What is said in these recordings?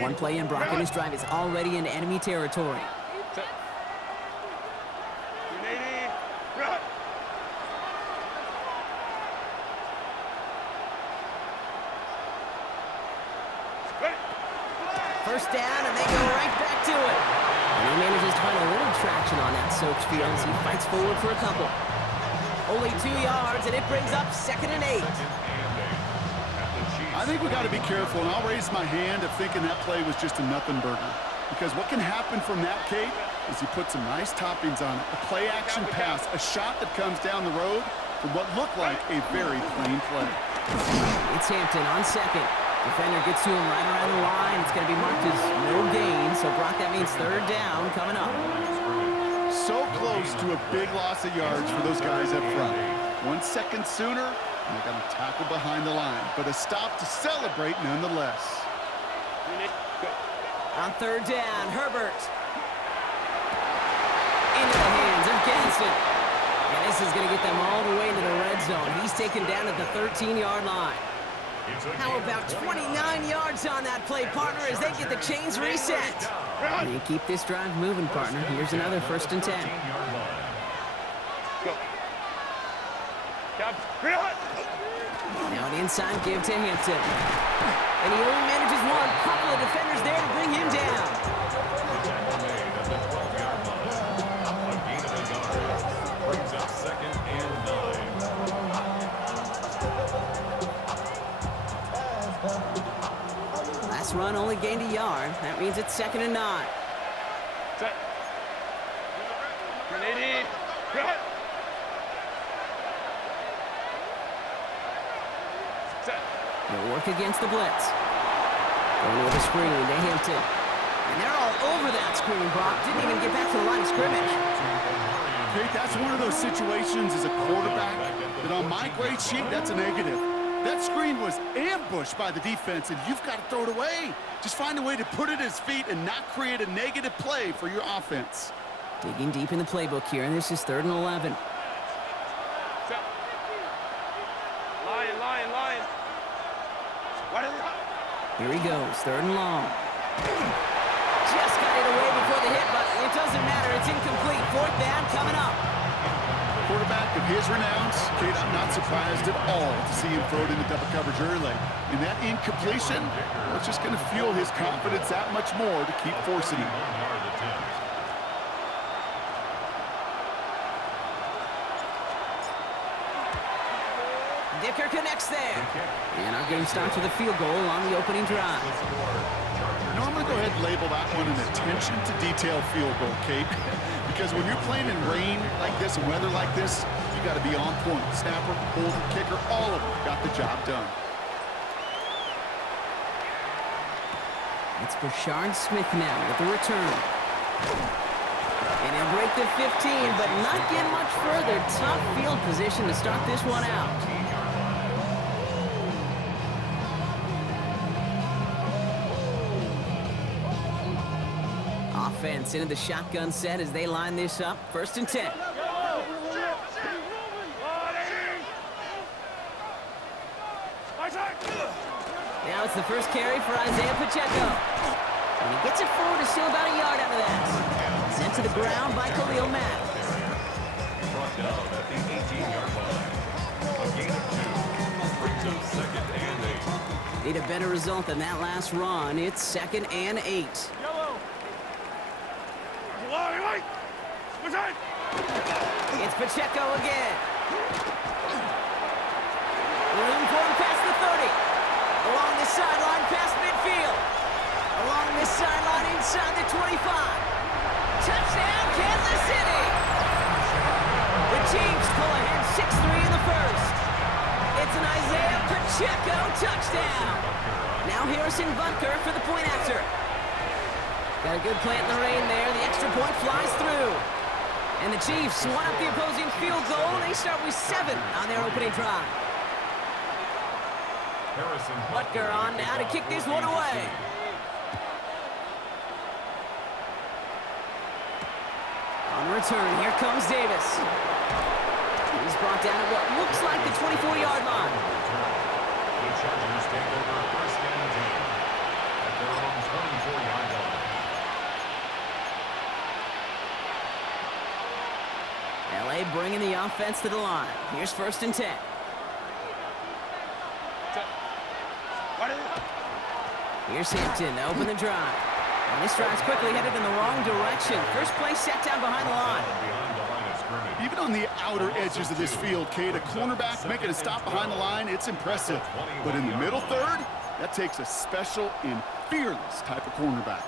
One play in, Brock and his drive is already into enemy territory. First down, and they go right back to it. And he manages to find a little traction on that Soaks field as he fights forward for a couple. Only 2 yards, and it brings up 2nd and 8. I think we got to be careful, and I'll raise my hand of thinking that play was just a nothing burger. Because what can happen from that, Kate, is you put some nice toppings on it. A play-action pass, a shot that comes down the road from what looked like a very plain play. It's Hampton on 2nd. Defender gets to him right around the line. It's going to be marked as no gain, so Brock, that means 3rd down coming up. So close to a big loss of yards for those guys up front. 1 second sooner, and they got to tackle behind the line. But a stop to celebrate nonetheless. On 3rd down, Herbert. Into the hands of Gadsden. And this is going to get them all the way into the red zone. He's taken down at the 13-yard line. How about 29 yards on that play, partner, as they get the chains reset? And you keep this drive moving, partner. Here's another 1st and 10. Now an inside give to Hampton. And he only manages one. Couple of defenders there to bring him down. Brings up 2nd and 9. Last run only gained a yard. That means it's 2nd and 9. Set. Grenade. Set. They'll work against the blitz. Going with a screen to Hampton. And they're all over that screen, Brock. Didn't even get back to the line of scrimmage. Kate, that's one of those situations as a quarterback that on my grade sheet, that's a negative. That screen was ambushed by the defense, and you've got to throw it away. Just find a way to put it at his feet and not create a negative play for your offense. Digging deep in the playbook here, and this is 3rd and 11. Set. Lion. Here he goes, 3rd and long. Just got it away before the hit, but it doesn't matter. It's incomplete. 4th down coming up. Quarterback of his renown, Kate, I'm not surprised at all to see him throw it into double coverage early. And that incompletion, well, it's just going to fuel his confidence that much more to keep forcing it. Dicker connects there. And our game starts with a field goal on the opening drive. You know, I'm going to go ahead and label that one an attention-to-detail field goal, Kate. Because when you're playing in rain like this and weather like this, you got to be on point. Snapper, holder, kicker, all of them got the job done. It's Brashard Smith now with the return. And he'll break the 15, but not get much further. Tough field position to start this one out. Offense into the shotgun set as they line this up. 1st and 10. Now it's the first carry for Isaiah Pacheco. And he gets it forward to still about a yard out of that. Sent to the ground by Khalil Mack. Brought down at the 18-yard line. A gain of 2. Brings up 2nd and 8. Need a better result than that last run. It's 2nd and 8. It's Pacheco again. Room for him past the 30. Along the sideline past midfield. Along this sideline inside the 25. Touchdown, Kansas City. The Chiefs pull ahead 6-3 in the first. It's an Isaiah Pacheco touchdown. Now Harrison Butker for the point after. Got a good plant in the rain there. The extra point flies through. And the Chiefs one up the opposing field goal. They start with 7 on their opening drive. Butker on now to kick this one away. On return, here comes Davis. He's brought down at what looks like the 24-yard line. The Chargers take over 1st and 10. offense to the line. Here's 1st and 10. Set. What is it? Here's Hampton to open the drive. And this drive's quickly headed in the wrong direction. First play set down behind the line. Behind the line of scrimmage. Even on the outer edges of this field, Kate, a cornerback making a stop behind the line, it's impressive. But in the middle third, that takes a special and fearless type of cornerback.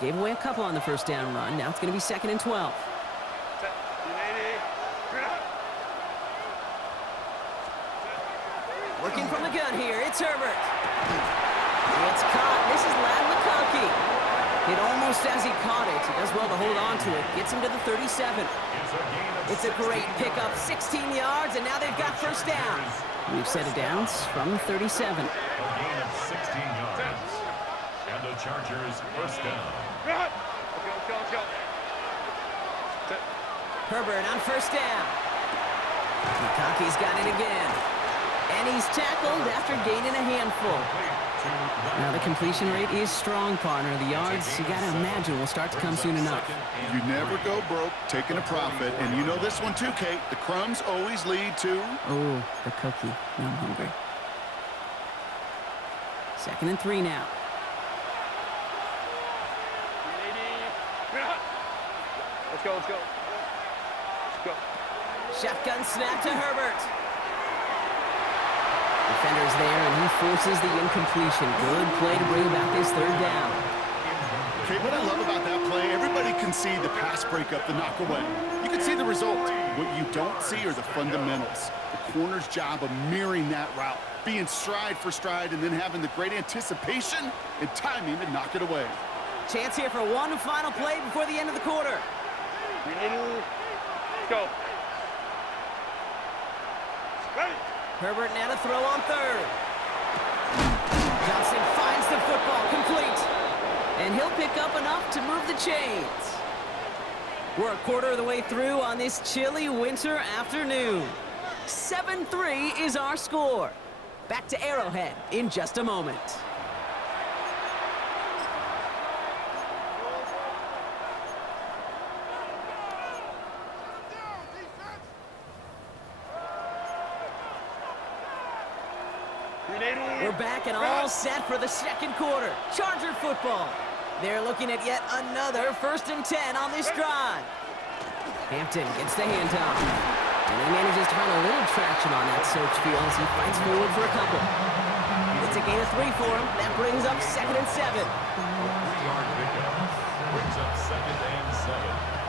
Gave away a couple on the first down run. Now it's going to be 2nd and 12. Set. 180. Bring it up. Working from the gun here, it's Herbert. It's caught. This is Ladd McConkey. Hit almost as he caught it. He does well to hold on to it. Gets him to the 37. It's a great pickup, 16 yards, and now they've got 1st down. We've set it downs from 37. A gain of 16 yards. And the Chargers 1st down. Run. Let's go. Set. Herbert on 1st down. McConkey's got it again. And he's tackled after gaining a handful. Now the completion rate is strong, partner. The yards, you gotta imagine, will start to come soon enough. You never go broke taking a profit, and you know this one too, Kate. The crumbs always lead to... Oh, the cookie. Now I'm hungry. 2nd and 3 now. 180. Bring it up. Let's go. Shotgun snap to Herbert. Defender's there, and he forces the incompletion. Good play to bring about this 3rd down. Okay, what I love about that play, everybody can see the pass breakup, the knockaway. You can see the result. What you don't see are the fundamentals. The corner's job of mirroring that route, being stride for stride, and then having the great anticipation and timing to knock it away. Chance here for one final play before the end of the quarter. 380. Go. Ready. Herbert now to throw on 3rd. Johnson finds the football, complete. And he'll pick up enough to move the chains. We're a quarter of the way through on this chilly winter afternoon. 7-3 is our score. Back to Arrowhead in just a moment. We're back and all set for the 2nd quarter. Charger football. They're looking at yet another 1st and 10 on this drive. Hampton gets the handoff. And he manages to find a little traction on that search field as he fights forward for a couple. It's a gain of 3 for him. That brings up 2nd and 7. 3-yard pickup. Brings up 2nd and 7.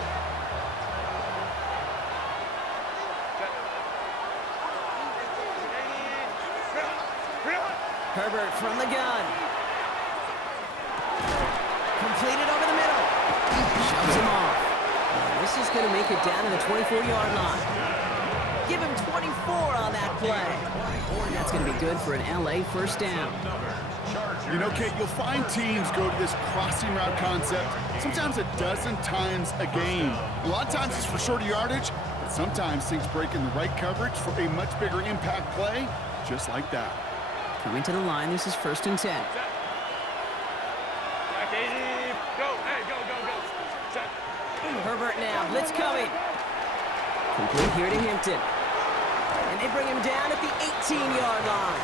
Herbert from the gun. Completed over the middle. Shoves him off. This is going to make it down to the 24-yard line. Give him 24 on that play. That's going to be good for an LA 1st down. You know, Kate, you'll find teams go to this crossing route concept sometimes a dozen times a game. A lot of times it's for shorter yardage, but sometimes things break in the right coverage for a much bigger impact play, just like that. Coming to the line, this is 1st and 10. Back 80. Go. Hey, go. Set. Herbert now, blitz coming. Complete here to Hampton. And they bring him down at the 18-yard line.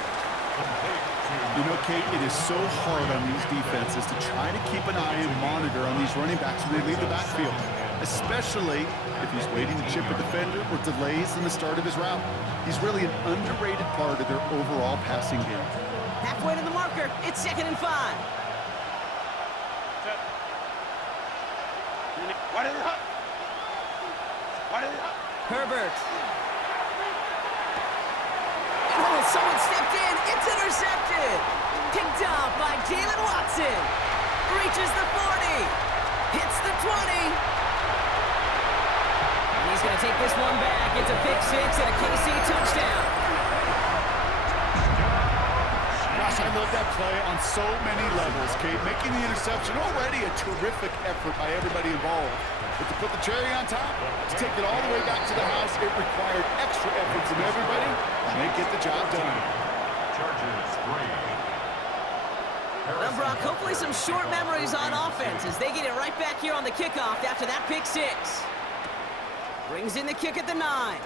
You know, Kate, it is so hard on these defenses to try to keep an eye and monitor on these running backs when they leave the backfield, especially if he's waiting to chip a defender or delays in the start of his route. He's really an underrated part of their overall passing game. Halfway to the marker, it's 2nd and 5. Set. What is it? Herbert. Oh, someone stepped in. It's intercepted. Picked up by Jalen Watson. Reaches the 40. Hits the 20. And he's going to take this one back. It's a pick 6 and a KC touchdown. Gosh, I love that play on so many levels, Kate. Making the interception, already a terrific effort by everybody involved. But to put the cherry on top, to take it all the way back to the house, it required extra effort from everybody, and they get the job done. Chargers 3. Well, Brock, hopefully some short memories on offense as they get it right back here on the kickoff after that pick six. Brings in the kick at the 9.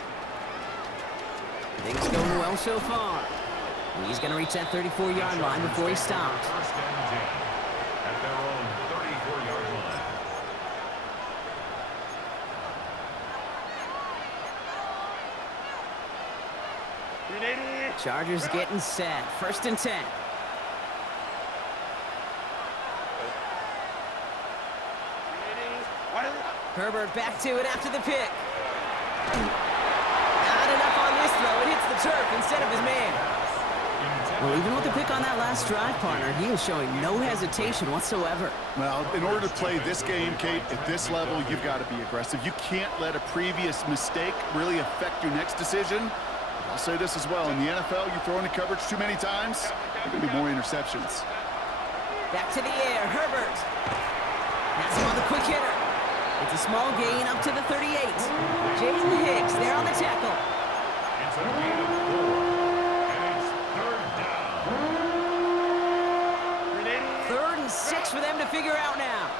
Things going well so far. He's going to reach that 34-yard line before he stops. First and 10 at their own 34-yard line. Chargers getting set. First and 10. Herbert back to it after the pick. Not enough on this throw. It hits the turf instead of his man. Well, even with the pick on that last drive, partner, he is showing no hesitation whatsoever. Well, in order to play this game, Kate, at this level, you've got to be aggressive. You can't let a previous mistake really affect your next decision. I'll say this as well. In the NFL, you throw into coverage too many times, there could be more interceptions. Back to the air, Herbert. That's him on the quick hitter. It's a small gain up to the 38. Jaden Hicks there on the tackle. It's a gain of 4, and it's third down. 3rd and 6 for them to figure out now.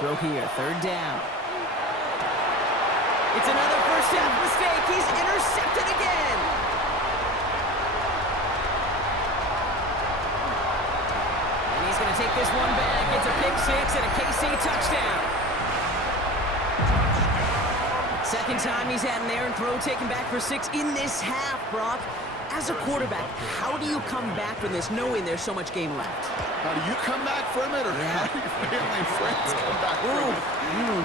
Throw here, 3rd down. It's another first half mistake. He's intercepted again. And he's going to take this one back. It's a pick six and a KC touchdown. Second time he's had an errant throw taken back for 6 in this half, Brock. As a quarterback, how do you come back from this knowing there's so much game left? How do you come back from it, or how do your family and friends come back from it?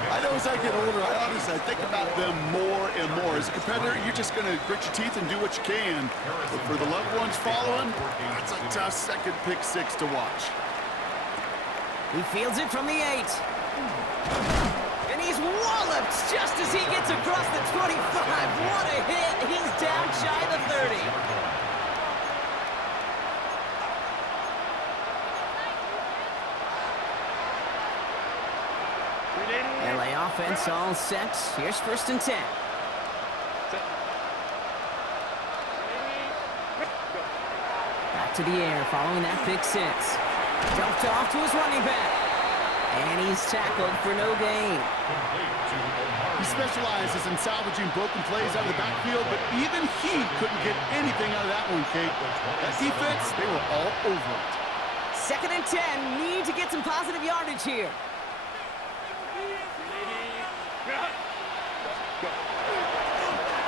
I know as I get older, I think about them more and more. As a competitor, you're just going to grit your teeth and do what you can. But for the loved ones following, it's a tough second pick six to watch. He fields it from the 8. And he's walloped just as he gets across the 25. What a hit. He's down shy of the 30. LA offense all set. Here's 1st and 10. Back to the air following that pick six. Dumped off to his running back. And he's tackled for no gain. He specializes in salvaging broken plays out of the backfield, but even he couldn't get anything out of that one, Kate. That defense, they were all over it. 2nd and 10. Need to get some positive yardage here.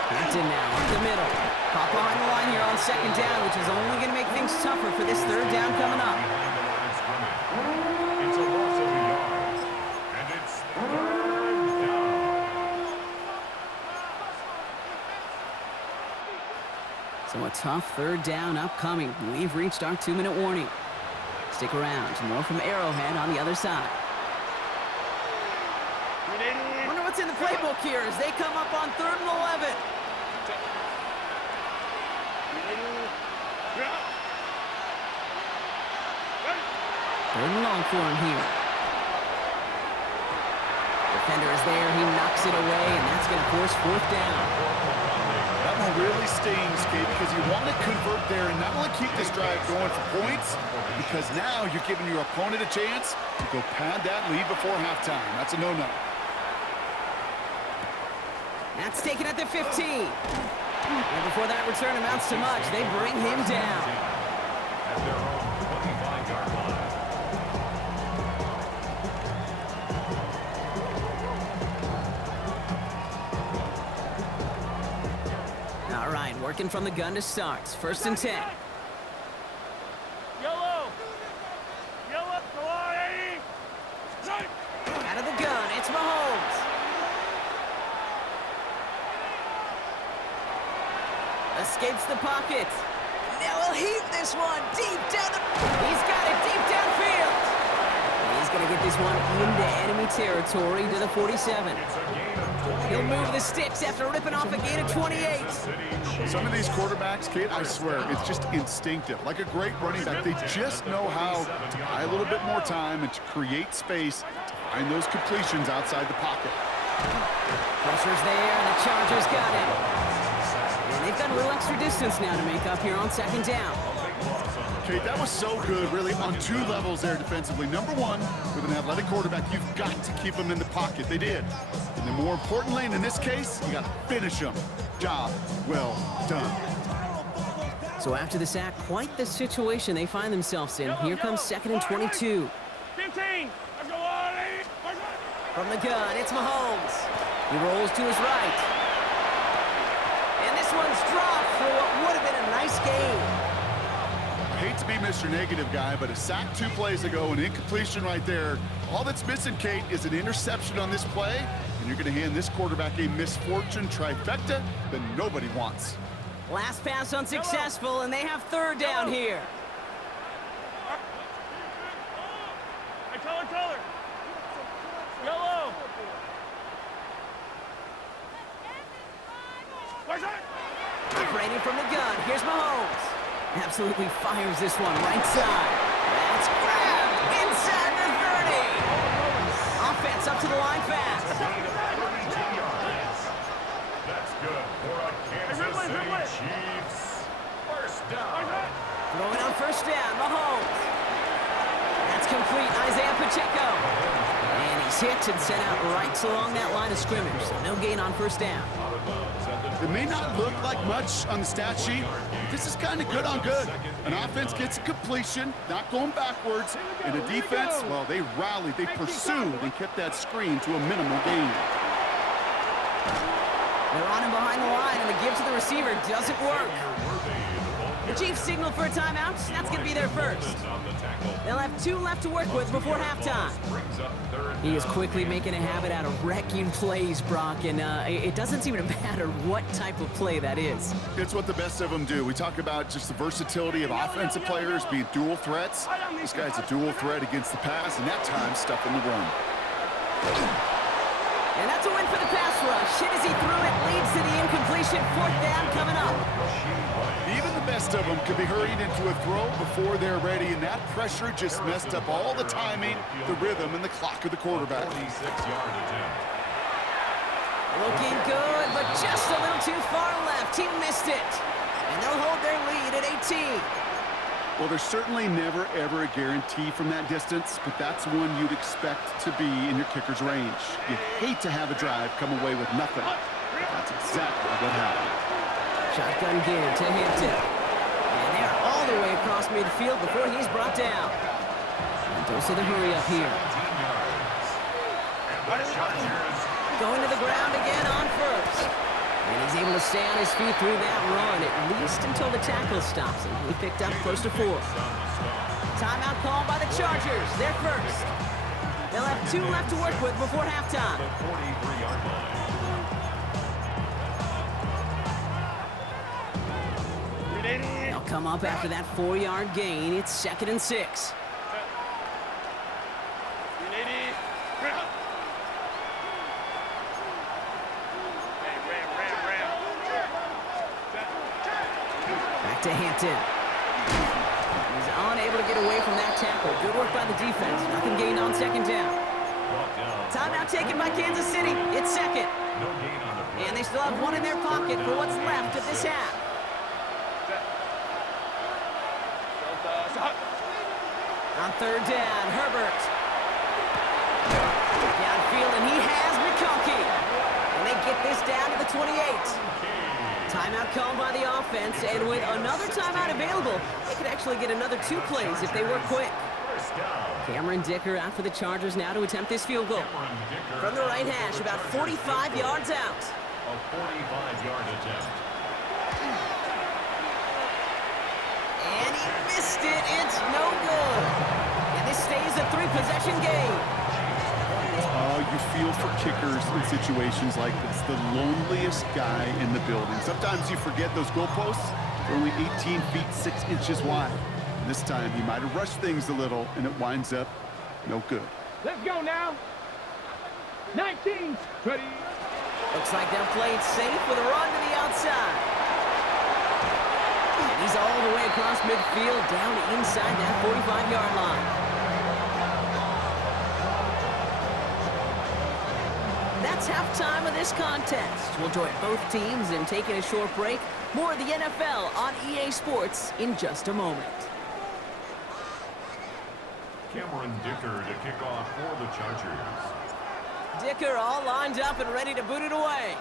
Hampton now up the middle. Caught behind the line here on 2nd down, which is only going to make things tougher for this 3rd down coming up. It's a loss of a yard, and it's 3rd down. So a tough 3rd down upcoming. We've reached our 2-minute warning. Stick around. More from Arrowhead on the other side. Wonder what's in the playbook here as they come up on 3rd and 11. Third and long for him here. Defender is there. He knocks it away, and that's going to force 4th down. That one really stings, Kate, because you want to convert there and not only keep this drive going for points, because now you're giving your opponent a chance to go pad that lead before halftime. That's a no-no. That's taken at the 15. And before that return amounts to much, they bring him down. At their own 25-yard line. All right, working from the gun to start. 1st and 10. Yellow! Yellow! Go on, Eddie! Strike! Out of the gun, it's Mahomes. Escapes the pocket. Now he'll heave this one deep down the... He's got it deep downfield. He's going to get this one into enemy territory to the 47. He'll move the sticks after ripping off a gain of 28. Some of these quarterbacks, Kate, I swear, it's just instinctive. Like a great running back, they just know how to buy a little bit more time and to create space to find those completions outside the pocket. Pressure's there, and the Chargers got it. And they've got a little extra distance now to make up here on second down. Kate, that was so good, really, on two levels there defensively. Number one, with an athletic quarterback, you've got to keep him in the pocket. They did. And then more importantly, and in this case, you got to finish him. Job well done. So after the sack, quite the situation they find themselves in. Here comes second and 22. 15. Let's go, Ollie. From the gun, it's Mahomes. He rolls to his right. And this one's dropped for what would have been a nice game. I hate to be Mr. Negative guy, but a sack 2 plays ago, an incompletion right there. All that's missing, Kate, is an interception on this play, and you're going to hand this quarterback a misfortune trifecta that nobody wants. Last pass unsuccessful, and they have third down here. Hey, color. Yellow. Where's that? Operating from the gun, here's Mahomes. Absolutely fires this one right side. That's grabbed inside the 30. Offense up to the line fast. That's good for a Kansas City Chiefs. First down. Throwing on first down, Mahomes. That's complete, Isaiah Pacheco. And he's hit and sent out right along that line of scrimmage, so no gain on first down. It may not look like much on the stat sheet. This is kind of good on good. An offense gets a completion, not going backwards. And a defense, well, they rallied, they pursued, and kept that screen to a minimal gain. They're on him behind the line, and the give to the receiver doesn't work. The Chiefs signal for a timeout. That's going to be their first. They'll have 2 left to work with before halftime. He is quickly making a habit out of wrecking plays, Brock, and it doesn't seem to matter what type of play that is. It's what the best of them do. We talk about just the versatility of offensive players being dual threats. This guy's a dual threat against the pass, and that time stuffing the run. And that's a win for the pass rush. Hit as he threw it, leads to the incompletion. Fourth down coming up. Even the best of them could be hurried into a throw before they're ready, and that pressure just messed up all the timing, the rhythm, and the clock of the quarterback. 46-yard attempt. Looking good, but just a little too far left. He missed it. And they'll hold their lead at 18. Well, there's certainly never, ever a guarantee from that distance, but that's one you'd expect to be in your kicker's range. You hate to have a drive come away with nothing. But that's exactly what happened. Shotgun give to Hampton. And they're all the way across midfield before he's brought down. And dose of the hurry up here. Going to the ground again on first. And he's able to stay on his feet through that run, at least until the tackle stops him. He picked up close to 4. Timeout called by the Chargers. They're first. They'll have 2 left to work with before halftime. The 43-yard line. They'll come up after that 4-yard gain. It's second and 6. Back to Hampton. He's unable to get away from that tackle. Good work by the defense. Nothing gained on second down. Timeout taken by Kansas City. It's second. No gain on the play. And they still have 1 in their pocket for what's left of this half. On third down, Herbert. Downfield, and he has McConkey. And they get this down to the 28. Timeout called by the offense, and with another timeout available, they could actually get another 2 plays if they work quick. Cameron Dicker out for the Chargers now to attempt this field goal. From the right hash, about 45 yards out. A 45-yard attempt. And he missed it. It's no good. And this stays a 3-possession game. Oh, you feel for kickers in situations like this. The loneliest guy in the building. Sometimes you forget those goalposts are only 18 feet 6 inches wide. And this time he might have rushed things a little, and it winds up no good. Let's go now. 19. Ready. Looks like they'll play it safe with a run to the outside. And he's all the way across midfield, down inside that 45-yard line. That that's halftime of this contest. We'll join both teams in taking a short break. More of the NFL on EA Sports in just a moment. Cameron Dicker to kick off for the Chargers. Dicker all lined up and ready to boot it away.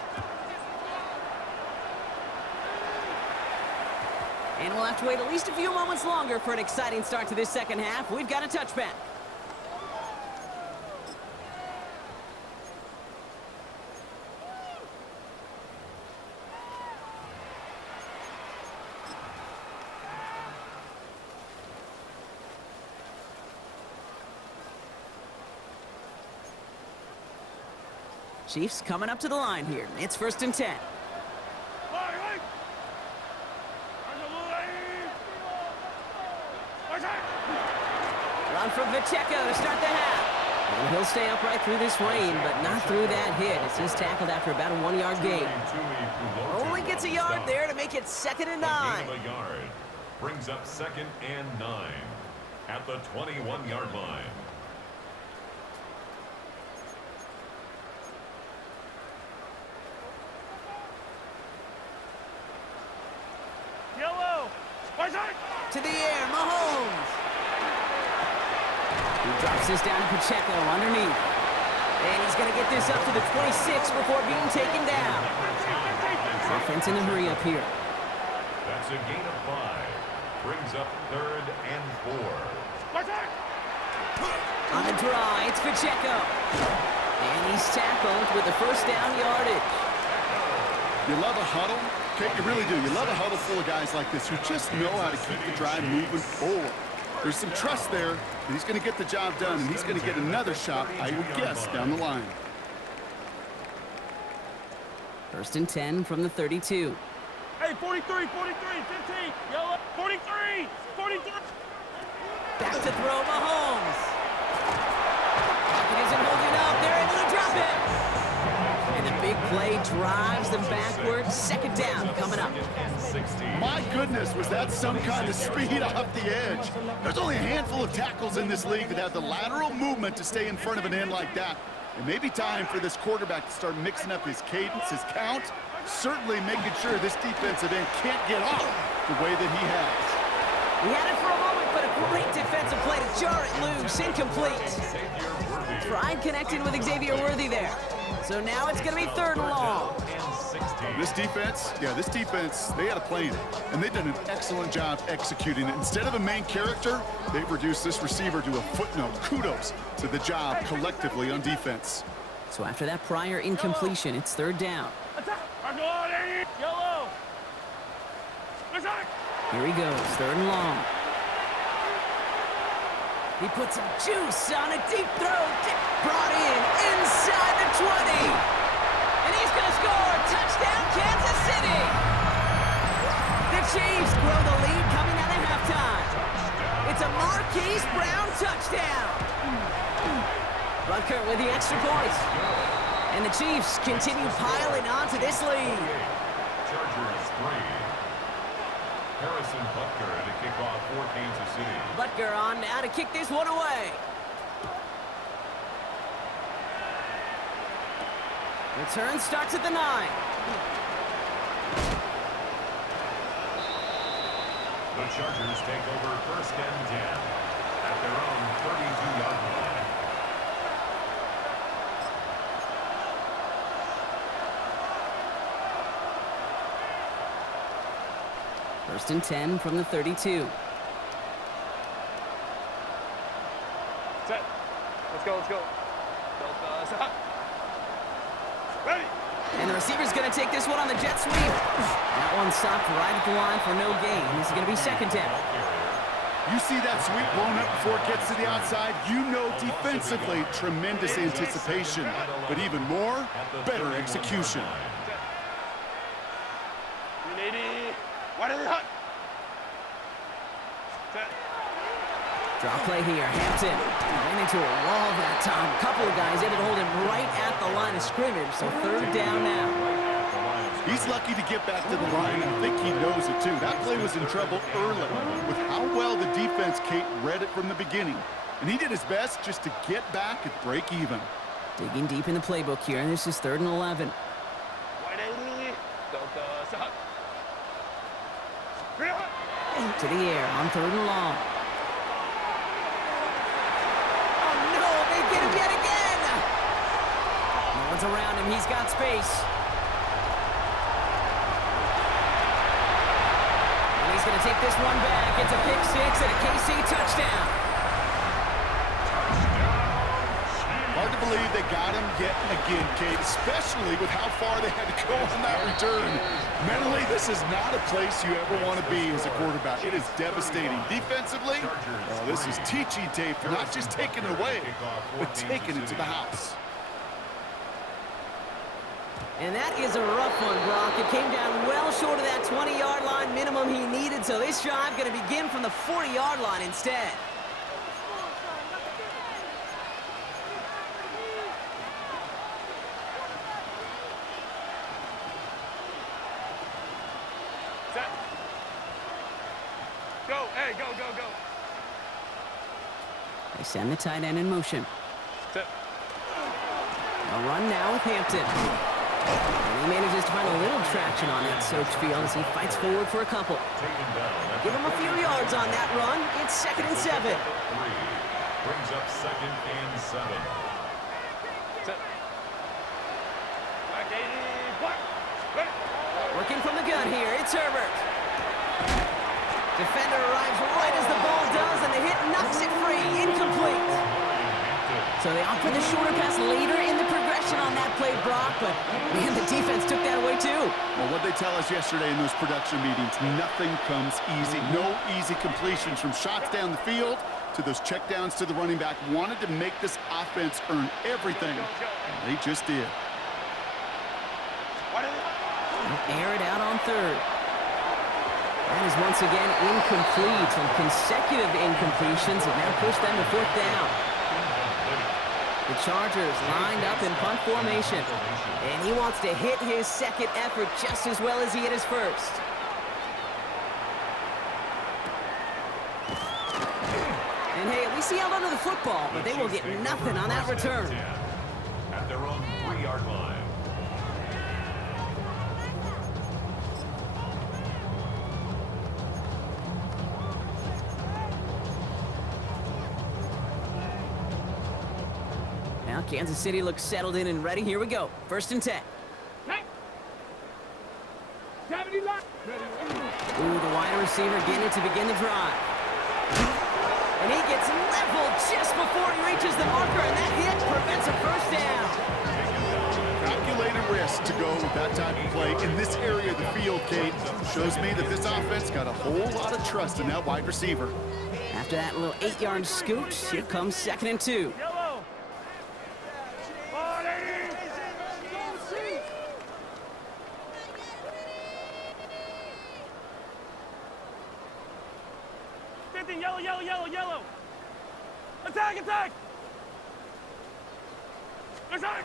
And we'll have to wait at least a few moments longer for an exciting start to this second half. We've got a touchback. Chiefs coming up to the line here. It's 1st and 10. Run from Pacheco to start the half. And he'll stay upright through this rain, but not through that hit as he's tackled after about a 1-yard gain. Only gets a yard there to make it 2nd and 9. A yard brings up 2nd and 9 at the 21-yard line. To the air, Mahomes. He drops this down to Pacheco underneath. And he's going to get this up to the 26 before being taken down. Offense in the hurry up here. That's a gain of 5. Brings up 3rd and 4. On the draw, it's Pacheco. And he's tackled with the 1st down yardage. You love a huddle? Okay, you really do. You love a huddle full of guys like this who just know how to keep the drive moving forward. There's some trust there that he's going to get the job done, and he's going to get another shot, I would guess, down the line. 1st and 10 from the 32. Hey, 43, 15, yellow, 43. Back to throw, Mahomes. Pocket isn't holding up. They're able to drop it. And the big play drives them backwards. 2nd down coming up. My goodness, was that some kind of speed off the edge? There's only a handful of tackles in this league that have the lateral movement to stay in front of an end like that. It may be time for this quarterback to start mixing up his cadence, his count, certainly making sure this defensive end can't get off the way that he has. He had it for a moment, but a great defensive play to jar it loose. Incomplete. Tried connecting with Xavier Worthy there. So now it's going to be 3rd and long. This defense, they had a plan, and they've done an excellent job executing it. Instead of a main character, they've reduced this receiver to a footnote. Kudos to the job collectively on defense. So after that prior incompletion, it's 3rd down. Yellow. Here he goes, 3rd and long. He puts some juice on a deep throw. Brought in inside the 20. And he's going to score. Touchdown, Kansas City. The Chiefs grow the lead coming out of halftime. It's a Marquise Brown touchdown. Butker with the extra point. And the Chiefs continue piling onto this lead. Chargers 3. Harrison Butker to kick off for Kansas City. Butker on now to kick this one away. Return starts at the 9. The Chargers take over 1st and 10 at their own 32-yard line. First and 10 from the 32. Set. Let's go. Stop. Ready. And the receiver's going to take this one on the jet sweep. That one stopped right at the line for no gain. This is going to be 2nd down. You see that sweep blown up before it gets to the outside, you know defensively, tremendous anticipation. But even more, better execution. 380. Wide of the hut. Set. Draw play here. Hampton ran into a wall that time. A couple of guys able to hold him right at the line of scrimmage. So 3rd down now. He's lucky to get back to the line. I think he knows it, too. That play was in trouble early with how well the defense, Kate, read it from the beginning. And he did his best just to get back and break even. Digging deep in the playbook here, and this is 3rd and 11. To the air on 3rd and long. Oh no, they get him yet again! No one's around him, he's got space. And he's gonna take this one back. It's a pick six and a KC touchdown. Hard to believe they got him yet again, Kate, especially with how far they had to go on that return. Mentally, this is not a place you ever want to be as a quarterback. It is devastating. Defensively, this is teaching tape for not just taking it away, but taking it to the house. And that is a rough one, Brock. It came down well short of that 20-yard line minimum he needed, so this drive going to begin from the 40-yard line instead. Set. Go, hey, go, go, go. They send the tight end in motion. Set. A run now with Hampton. And he manages to find a little traction on that search field as he fights forward for a couple. Give him a few yards on that run. It's 2nd and 7. Brings up 2nd and 7. Set. Back 80. Block. Ready. Working from the gun here, it's Herbert. Defender arrives right as the ball does, and the hit knocks it free. Incomplete. So they opt for the shorter pass later in the progression on that play, Brock, but man, the defense took that away too. Well, what they tell us yesterday in those production meetings, nothing comes easy. No easy completions from shots down the field to those checkdowns to the running back. Wanted to make this offense earn everything. And they just did. Air it out on 3rd. That is once again incomplete, and consecutive incompletions have now pushed them to 4th down. The Chargers lined up in punt formation, and he wants to hit his second effort just as well as he hit his first. And hey, at least he held onto the football, but they will get nothing on that return. At their own 3-yard line. Now Kansas City looks settled in and ready. Here we go. 1st and 10. Ooh, the wide receiver getting it to begin the drive. And he gets leveled just before he reaches the marker, and that hit prevents a 1st down. Calculated risk to go with that type of play in this area of the field, Kate. Shows me that this offense got a whole lot of trust in that wide receiver. After that little 8-yard scoot, here comes 2nd and 2. Yellow. 50, yellow, yellow, yellow, yellow. Attack, attack. Attack.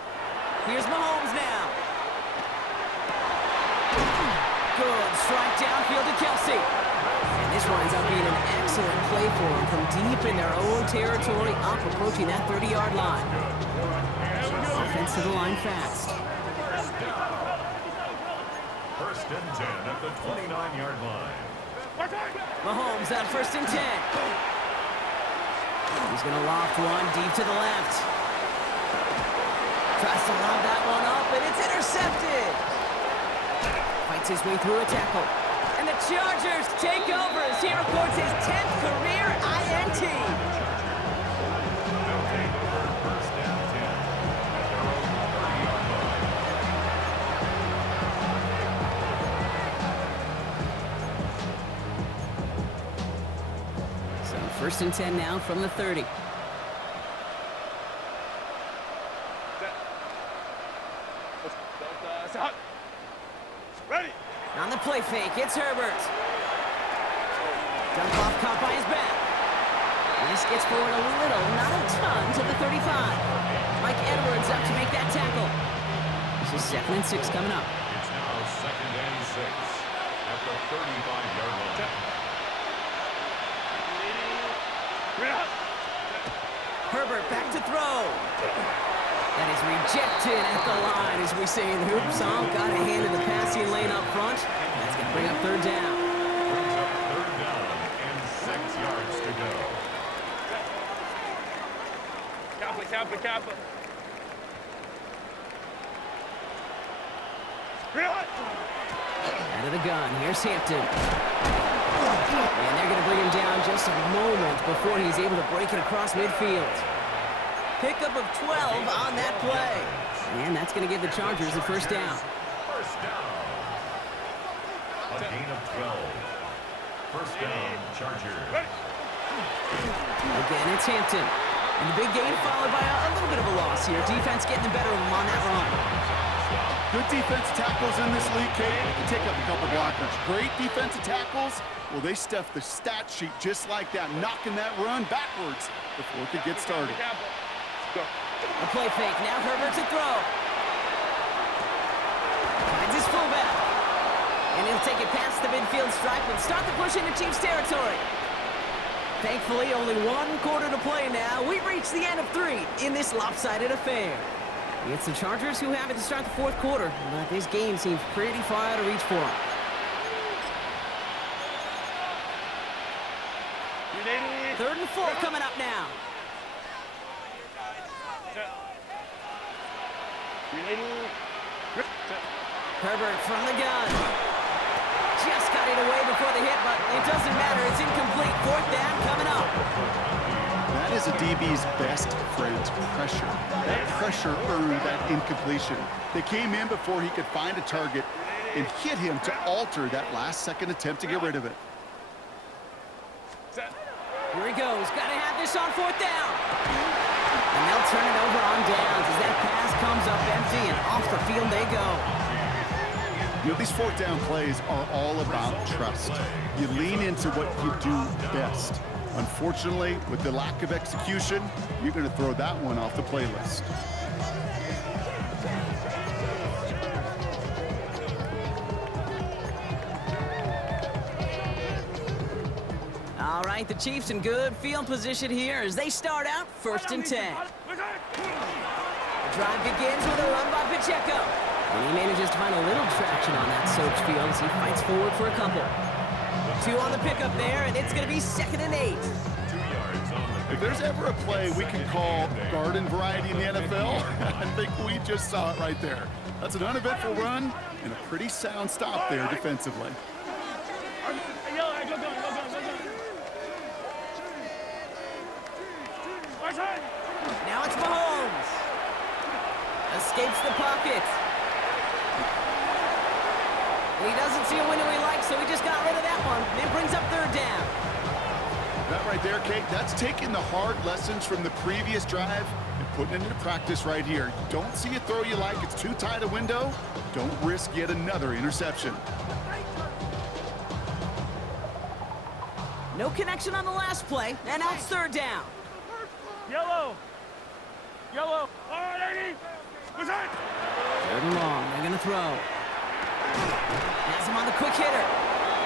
Here's Mahomes now. Good strike downfield to Kelsey. And this winds up being an excellent play for him from deep in their own territory, up approaching that 30-yard line. Offense to the line fast. 1st and 10 at the 29-yard line. Mahomes on 1st and 10. He's going to loft one deep to the left. Tries to lob that one up, and it's intercepted. Fights his way through a tackle. And the Chargers take over as he records his 10th career INT. They'll take over 1st and 10 at their own 30-yard line. So 1st and 10 now from the 30. Ready. On the play fake, it's Herbert. Dump off caught by his back. This gets forward a little, not a ton, to the 35. Mike Edwards up to make that tackle. This is 2nd and 6 coming up. It's now 2nd and 6 at the 35-yard line. Herbert back to throw. That is rejected at the line, as we say in hoops. Got a hand in the passing lane up front. That's going to bring up third down. Brings up third down and 6 yards to go. Kappa. Out of the gun, here's Hampton. And they're going to bring him down just a moment before he's able to break it across midfield. Pickup of 12 on that play. And that's going to give the Chargers the first down. First down. A gain of 12. First down, Chargers. Again, it's Hampton. And the big gain followed by a little bit of a loss here. Defense getting the better of him on that run. Good defensive tackles in this league, Kate. They take up a couple blockers. Great defensive tackles. Well, they stuffed the stat sheet just like that, knocking that run backwards before it could get started. A play fake. Now Herbert to throw. Finds his fullback. And he'll take it past the midfield stripe and start the push into Chiefs territory. Thankfully, only one quarter to play now. We've reached the end of 3 in this lopsided affair. It's the Chargers who have it to start the fourth quarter, but this game seems pretty far out of reach for them. Third and 4 coming up now. Herbert from the gun. Just got it away before the hit, but it doesn't matter. It's incomplete. Fourth down coming up. That is a DB's best friend, pressure. That pressure earned that incompletion. They came in before he could find a target and hit him to alter that last-second attempt to get rid of it. Here he goes. Got to have this on fourth down. And they'll turn it over on downs as that pass comes up empty and off the field they go. You know, these fourth down plays are all about trust. You lean into what you do best. Unfortunately, with the lack of execution, you're going to throw that one off the playlist. All right, the Chiefs in good field position here as they start out first and 10. The drive begins with a run by Pacheco. And he manages to find a little traction on that search field as he fights forward for a couple. 2 on the pickup there, and it's going to be 2nd and 8. 2 yards on the If there's ever a play we can call garden variety in the NFL, I think we just saw it right there. That's an uneventful run and a pretty sound stop there defensively. Now it's Mahomes. Escapes the pocket. He doesn't see a window he likes, so he just got rid of that one. It brings up third down. That right there, Kate, that's taking the hard lessons from the previous drive and putting it into practice right here. You don't see a throw you like, it's too tight a window. Don't risk yet another interception. No connection on the last play, and now it's third down. Yellow. All right, 80. Third and long, they're going to throw. Has him on the quick hitter.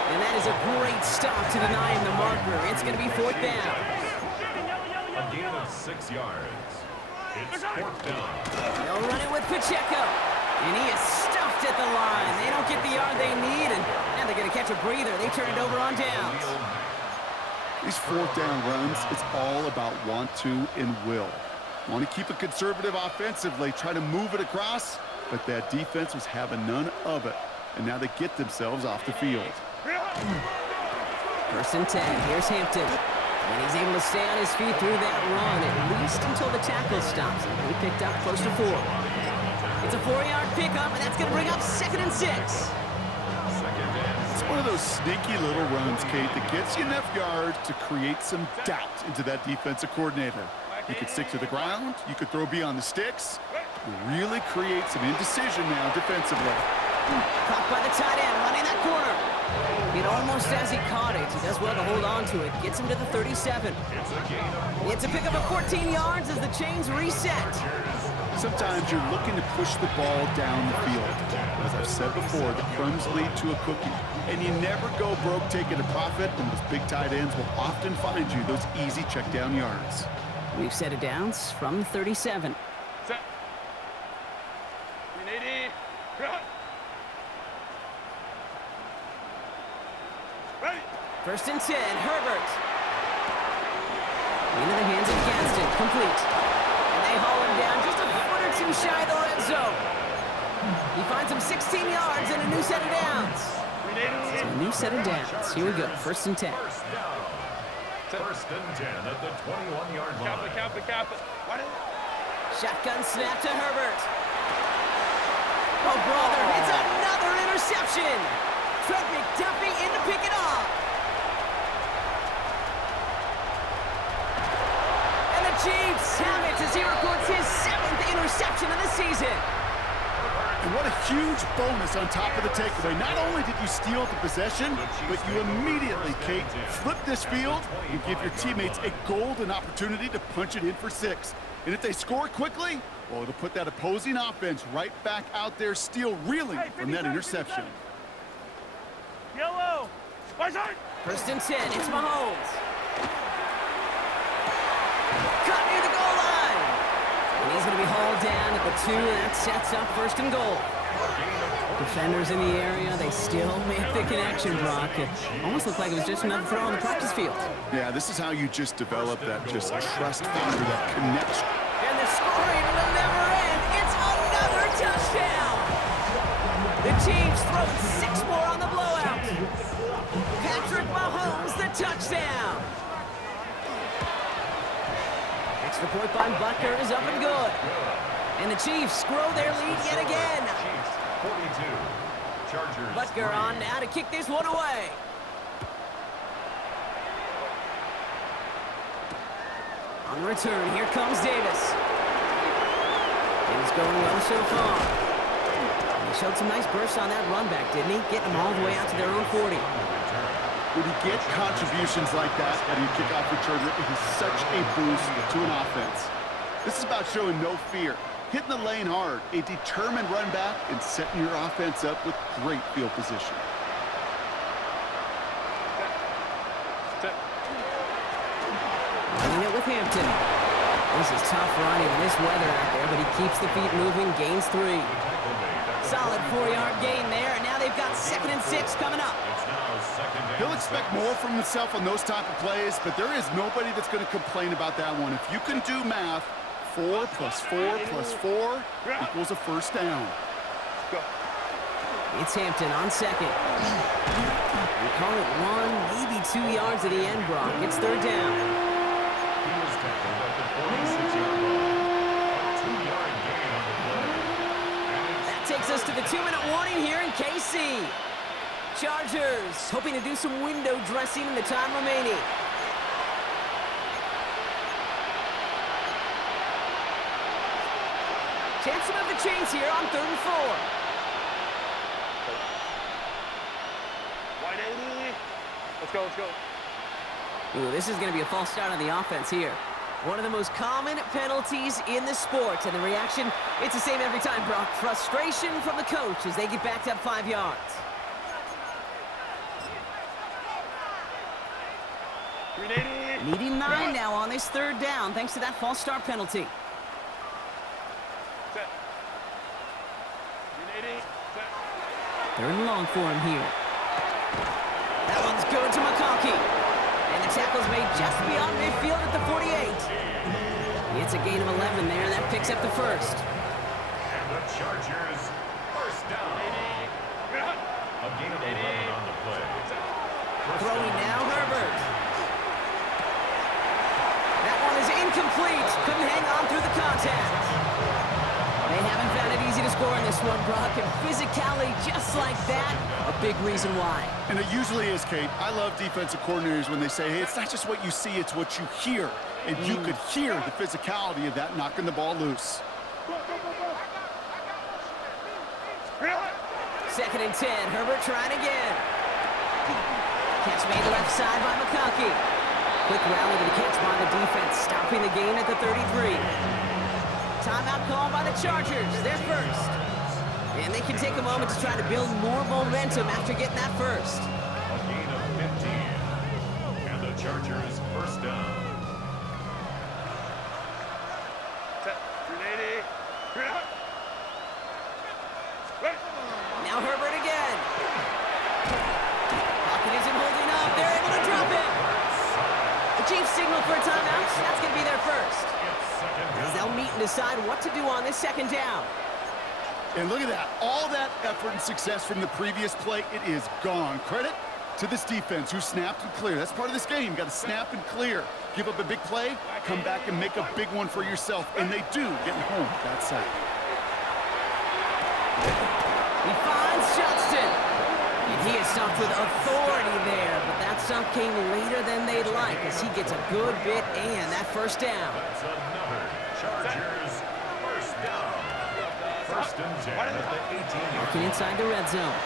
And that is a great stop to deny him the marker. It's going to be fourth down. A gain of 6 yards. It's fourth down. They'll run it with Pacheco. And he is stuffed at the line. They don't get the yard they need, and now they're going to catch a breather. They turn it over on downs. These fourth down runs, it's all about want to and will. Want to keep it conservative offensively, try to move it across, but that defense was having none of it. And now they get themselves off the field. First and 10. Here's Hampton. And he's able to stay on his feet through that run, at least until the tackle stops him. He picked up close to 4. It's a 4-yard pickup, and that's going to bring up 2nd and 6. It's one of those sneaky little runs, Kate, that gets you enough yards to create some doubt into that defensive coordinator. You could stick to the ground, you could throw beyond the sticks, really create some indecision now defensively. Caught by the tight end, running that corner. It almost as he caught it. He does well to hold on to it. Gets him to the 37. It's a pickup of 14 yards as the chains reset. Sometimes you're looking to push the ball down the field. As I've said before, the crumbs lead to a cookie. And you never go broke taking a profit, and those big tight ends will often find you those easy check down yards. We've set it downs from the 37. Ready. First and 10, Herbert. Into the hands of Gaston, complete. And they haul him down just a foot or two shy of the red zone. He finds him 16 yards and a new set of downs. So a new set of downs. Here we go, first and 10. First down. First and 10 at the 21-yard line. Cap it. What is it? Shotgun snap to Herbert. Oh, brother, it's another interception. Trent McDuffie in to pick it off. And the Chiefs have it as he records his 7th interception of the season. And what a huge bonus on top of the takeaway. Not only did you steal the possession, but you immediately, Kate, flip this field and give your teammates a golden opportunity to punch it in for 6. And if they score quickly, well, it'll put that opposing offense right back out there, still reeling from that interception. Yellow. My side. First and 10, it's Mahomes. Cut near the goal line. And he's going to be hauled down at the 2, and that sets up first and goal. Defenders in the area, they still make the connection, Brock. It almost looked like it was just another throw on the practice field. Yeah, this is how you just develop that just trust factor, that connection. And the scoring will never end. It's another touchdown. The Chiefs throw 6 more on the blowout. Patrick Mahomes, the touchdown. Extra point by Butker is up and good. And the Chiefs grow their lead yet again. Chiefs 42. Chargers Butker 3. on now to kick this one away. On the return, here comes Davis. And he's going well so far. He showed some nice bursts on that run back, didn't he? Getting them all the way out to their own 40. When you get contributions like that at your kickoff returner, it is such a boost to an offense. This is about showing no fear, hitting the lane hard, a determined run back, and setting your offense up with great field position. Running it with Hampton. This is tough running in this weather out there, but he keeps the feet moving, gains 3. Solid 4-yard gain there, and now they've got 2nd and 6 coming up. It's now second and He'll expect more from himself on those type of plays, but there is nobody that's going to complain about that one. If you can do math, 4 plus 4 plus 4 equals a first down. It's Hampton on 2nd. We call it 1, maybe 2 yards at the end, Brock. It's 3rd down. He was tackled at the 46-yard line. A 2-yard gain on the play. That takes us to the 2-minute warning here in KC. Chargers hoping to do some window dressing in the time remaining. Chance to move the chains here on 3rd and 4. Wide 80. Let's go. Ooh, this is going to be a false start on the offense here. One of the most common penalties in the sport, and the reaction, it's the same every time, Brock. Frustration from the coach as they get backed up 5 yards. 380. Needing 9 now on this 3rd down, thanks to that false start penalty. Set. 380. Set. 3rd and long for him here. That one's good to McConkey. And the tackle's made just beyond midfield at the 48. It's a gain of 11 there. That picks up the 1st. And the Chargers first down. A gain of 11 on the play. First Throwing down. now, Herbert. That one is incomplete. Couldn't hang on through the contact. They haven't found it easy to score in this one, Brock. And physicality just like that, a big reason why. And it usually is, Kate. I love defensive coordinators when they say, hey, it's not just what you see, it's what you hear. And you could hear the physicality of that knocking the ball loose. 2nd and 10. Herbert trying again. Catch made left side by McConkey. Quick rally to the catch by the defense, stopping the gain at the 33. Timeout call by the Chargers. They're first. And they can take a moment to try to build more momentum after getting that first. A gain of 15. And the Chargers first down. Set. 380. 380. Right. decide what to do on this second down. And look at that. All that effort and success from the previous play, it is gone. Credit to this defense who snapped and cleared. That's part of this game. You got to snap and clear. Give up a big play, come back and make a big one for yourself. And they do, getting home that sack. He finds Johnston. And he is stuffed with authority there, but that stuff came later than they'd like as he gets a good bit and that first down. That's another Chargers first down. First and 10 at the 18. Working inside the red zone.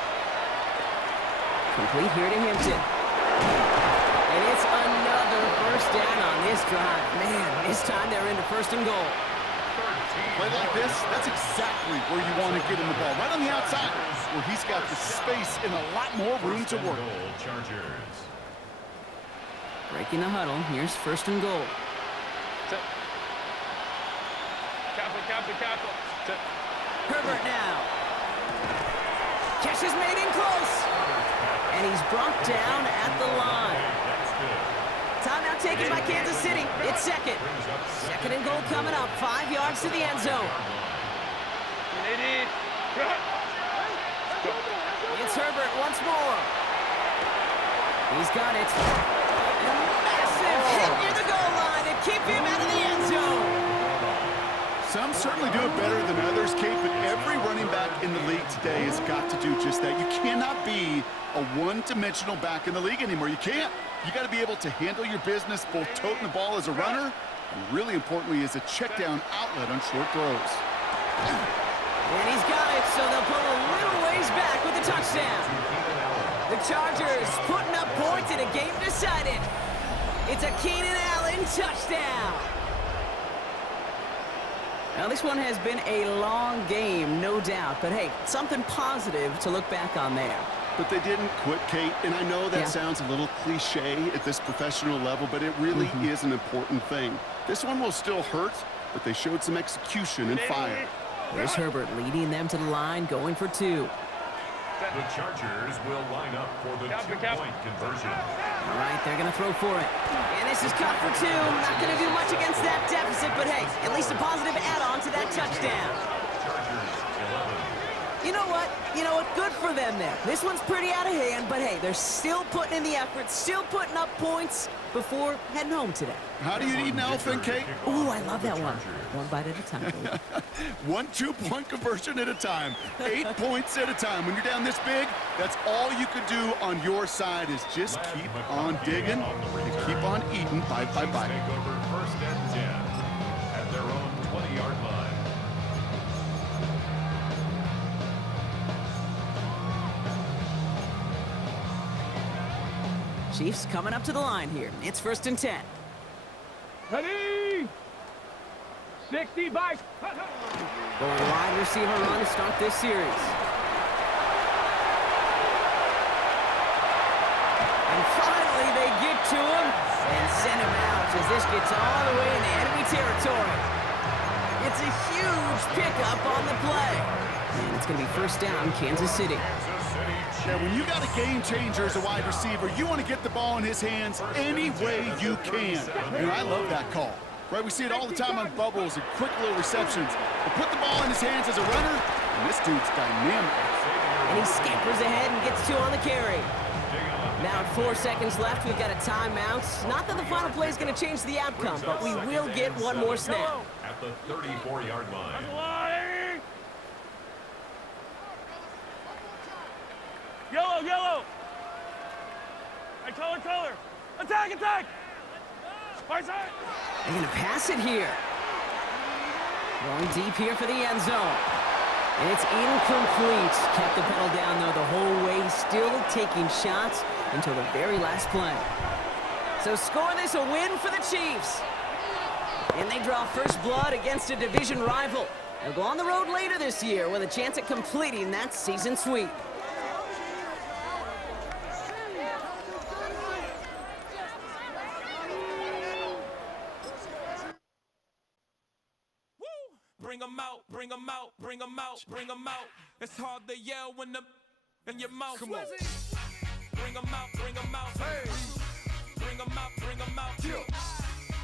Complete here to Hampton. And it's another first down on this drive. Man, this time they're into first and goal. Play like this, that's exactly where you want to get him the ball. Right on the outside, where he's got the space and a lot more room to work. Chargers. Breaking the huddle. Here's first and goal. Capital. Herbert now. Catch is made in close. And he's brought down at the line. Timeout taken by Kansas City. It's second. Second and goal coming up. 5 yards to the end zone. It's Herbert once more. He's got it. A massive hit near the goal line to keep him out of the end zone. Some certainly do it better than others, Kate, but every running back in the league today has got to do just that. You cannot be a one-dimensional back in the league anymore. You can't. You got to be able to handle your business, both toting the ball as a runner, and really importantly as a check-down outlet on short throws. And he's got it, so they'll pull a little ways back with the touchdown. The Chargers putting up points in a game decided. It's a Keenan Allen touchdown. Now, this one has been a long game, no doubt. But, hey, something positive to look back on there. But they didn't quit, Kate, and I know that sounds a little cliche at this professional level, but it really is an important thing. This one will still hurt, but they showed some execution and fire. There's Herbert leading them to the line, going for two. The Chargers will line up for the two-point conversion. All right, they're going to throw for it. And this is cut for two. Not going to do much against that deficit, but hey, at least a positive add-on to that touchdown. Chargers 11. You know what? Good for them there. This one's pretty out of hand, but hey, they're still putting in the effort, still putting up points before heading home today. How do you eat an elephant, Kate? Ooh, I love that one. One bite at a time. One 2-point conversion at a time. 8 points at a time. When you're down this big, that's all you could do on your side is just keep on digging and keep on eating bite by bite. Take over first and 10 at their own 20-yard line. Chiefs coming up to the line here. It's first and 10. Ready? 60 bikes. Going wide receiver run to start this series. And finally they get to him and send him out as this gets all the way into enemy territory. It's a huge pickup on the play. And it's going to be first down, Kansas City. Yeah, when you got a game changer as a wide receiver, you want to get the ball in his hands any way you can. And I love that call. Right, we see it all the time on bubbles and quick little receptions. But put the ball in his hands as a runner, and this dude's dynamic. And he scampers ahead and gets two on the carry. Now at 4 seconds left, we've got a timeout. Not that the final play is going to change the outcome, but we will get one more snap. At the 34-yard line. Yellow. Hey, color. Attack. Right side. They're going to pass it here. Going deep here for the end zone. And it's incomplete. Kept the pedal down, though, the whole way. Still taking shots until the very last play. So score this a win for the Chiefs. And they draw first blood against a division rival. They'll go on the road later this year with a chance at completing that season sweep. Bring 'em out. It's hard to yell when in your mouth. Come on. Bring 'em out.